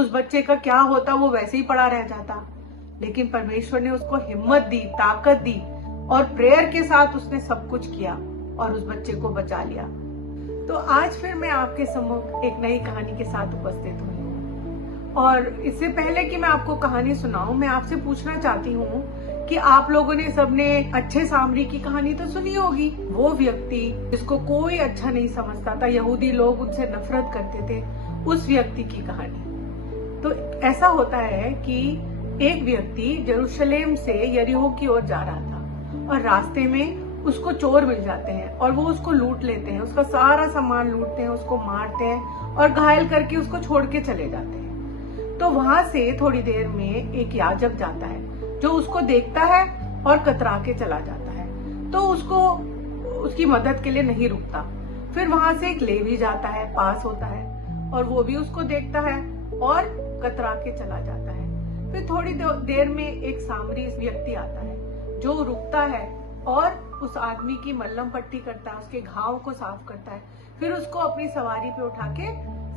उस बच्चे का क्या होता, वो वैसे ही पड़ा रह जाता। लेकिन परमेश्वर ने उसको हिम्मत दी, ताकत दी और प्रेयर के साथ उसने सब कुछ किया और उस बच्चे को बचा लिया। तो आज फिर मैं आपके सम्मुख एक नई कहानी के साथ उपस्थित हुई हूँ। और इससे पहले कि मैं आपको कहानी सुनाऊं, मैं आपसे पूछना चाहती हूँ कि आप लोगों ने सबने अच्छे सामरी की कहानी तो सुनी होगी। वो व्यक्ति जिसको कोई अच्छा नहीं समझता था, यहूदी लोग उनसे नफरत करते थे, उस व्यक्ति की कहानी। तो ऐसा होता है कि एक व्यक्ति यरूशलेम से यरीहो की ओर जा रहा था और रास्ते में उसको चोर मिल जाते हैं और वो उसको लूट लेते हैं, उसका सारा सामान लूटते हैं, उसको मारते हैं और घायल करके उसको छोड़ के चले जाते हैं। तो वहां से थोड़ी देर में एक याजक जाता है जो उसको देखता है और कतरा के चला जाता है। तो उसको उसकी मदद के लिए नहीं रुकता। फिर वहां से एक लेवी जाता है, पास होता है और वो भी उसको देखता है और कतरा के चला जाता है। फिर थोड़ी देर में एक सामरी व्यक्ति आता है जो रुकता है और उस आदमी की मल्लम पट्टी करता है, उसके घाव को साफ करता है। फिर उसको अपनी सवारी पे उठा के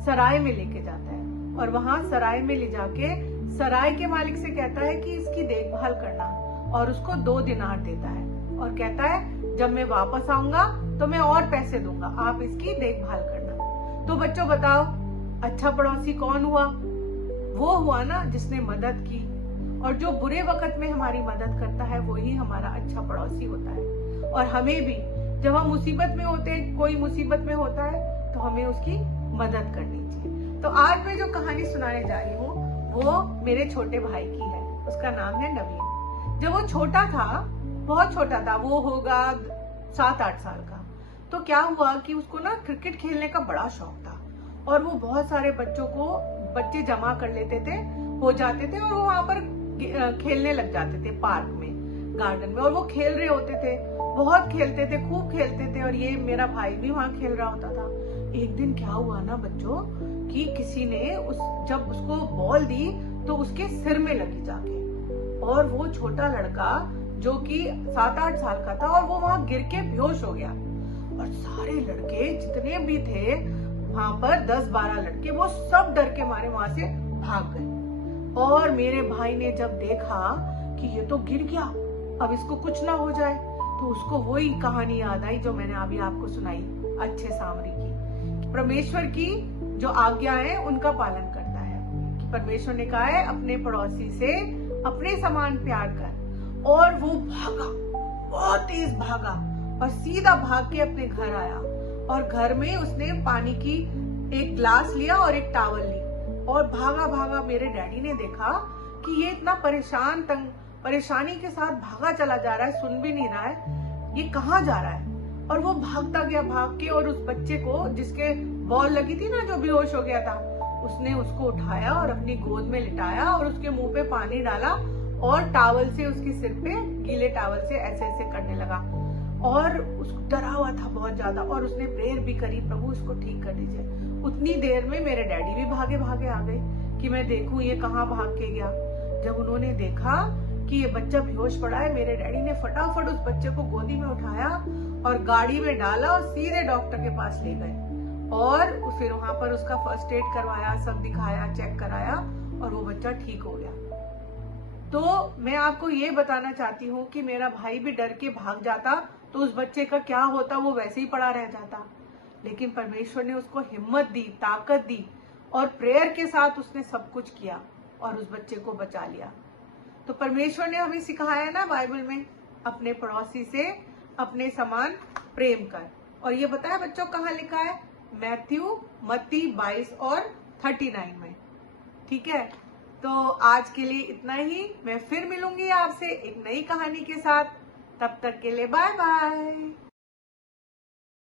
सराय में लेके जाता है और वहां सराय में ले जाके सराय के मालिक से कहता है कि इसकी देखभाल करना, और उसको 2 दिनार देता है और कहता है जब मैं वापस आऊंगा तो मैं और पैसे दूंगा, आप इसकी देखभाल करना। तो बच्चों बताओ, अच्छा पड़ोसी कौन हुआ? वो हुआ ना जिसने मदद की। और जो बुरे वक्त में हमारी मदद करता है वही हमारा अच्छा पड़ोसी होता है। और हमें भी जब हम मुसीबत में होते हैं, कोई मुसीबत में होता है, तो हमें उसकी मदद करनी चाहिए। तो आज मैं जो कहानी सुनाने जा रही हूँ वो मेरे छोटे भाई की है। उसका नाम है नवीन। जब वो छोटा था, बहुत छोटा था, वो होगा 7-8 साल का, तो क्या हुआ कि उसको ना क्रिकेट खेलने का बड़ा शौक था और वो बहुत सारे बच्चे जमा कर लेते थे, हो जाते थे और वो वहां पर खेलने लग जाते थे पार्क में, गार्डन में, और वो खेल रहे होते थे, बहुत खेलते थे, खूब खेलते थे। और ये मेरा भाई भी वहां खेल रहा होता था। एक दिन क्या हुआ ना बच्चों कि किसी ने जब उसको बॉल दी तो उसके सिर में लगी जाके, और वो छोटा लड़का जो कि 7-8 साल का था और वो वहां गिर के बेहोश हो गया। और सारे लड़के जितने भी थे वहां पर, 10-12 लड़के, वो सब डर के मारे वहां से भाग गए। और मेरे भाई ने जब देखा कि ये तो गिर गया, अब इसको कुछ ना हो जाए, तो उसको वही कहानी याद आई जो मैंने अभी आपको सुनाई, अच्छे सामरी की। परमेश्वर की जो आज्ञा है उनका पालन करता है। कि परमेश्वर ने कहा है अपने पड़ोसी से अपने समान प्यार कर। और वो भागा, बहुत तेज भागा और सीधा भाग के अपने घर आया और घर में उसने पानी की एक ग्लास लिया और एक टावल ली और भागा भागा। मेरे डैडी ने देखा कि ये इतना परेशानी के साथ भागा चला जा रहा है, सुन भी नहीं रहा है, ये कहाँ जा रहा है। और वो भागता गया, भाग के, और उस बच्चे को जिसके बॉल लगी थी ना, जो बेहोश हो गया था, उसने उसको उठाया और अपनी गोद में लिटाया और उसके मुंह पे पानी डाला और टावल से उसके सिर पे, गीले टावल से ऐसे ऐसे करने लगा। और उसको डरा हुआ था बहुत ज्यादा और उसने प्रेयर भी करी, प्रभु इसको ठीक कर दीजिए। उतनी देर में मेरे डैडी भी भागे भागे आ गए कि मैं देखूं ये कहाँ भाग के गया। जब उन्होंने देखा कि ये बच्चा बेहोश पड़ा है, मेरे डैडी ने फटाफट उस बच्चे को गोदी में उठाया और गाड़ी में डाला और सीधे डॉक्टर के पास ले गए। और फिर वहां पर उसका फर्स्ट एड करवाया, सब दिखाया, चेक कराया और वो बच्चा ठीक हो गया। तो मैं आपको ये बताना चाहती हूँ कि मेरा भाई भी डर के भाग जाता तो उस बच्चे का क्या होता, वो वैसे ही पड़ा रह जाता। लेकिन परमेश्वर ने उसको हिम्मत दी, ताकत दी और प्रेयर के साथ उसने सब कुछ किया और उस बच्चे को बचा लिया। तो परमेश्वर ने हमें सिखाया ना बाइबल में, अपने पड़ोसी से अपने समान प्रेम कर। और ये बताया बच्चों कहाँ लिखा है? मत्ती 22 और 39 में। ठीक है, तो आज के लिए इतना ही। मैं फिर मिलूंगी आपसे एक नई कहानी के साथ। तब तक के लिए बाय बाय।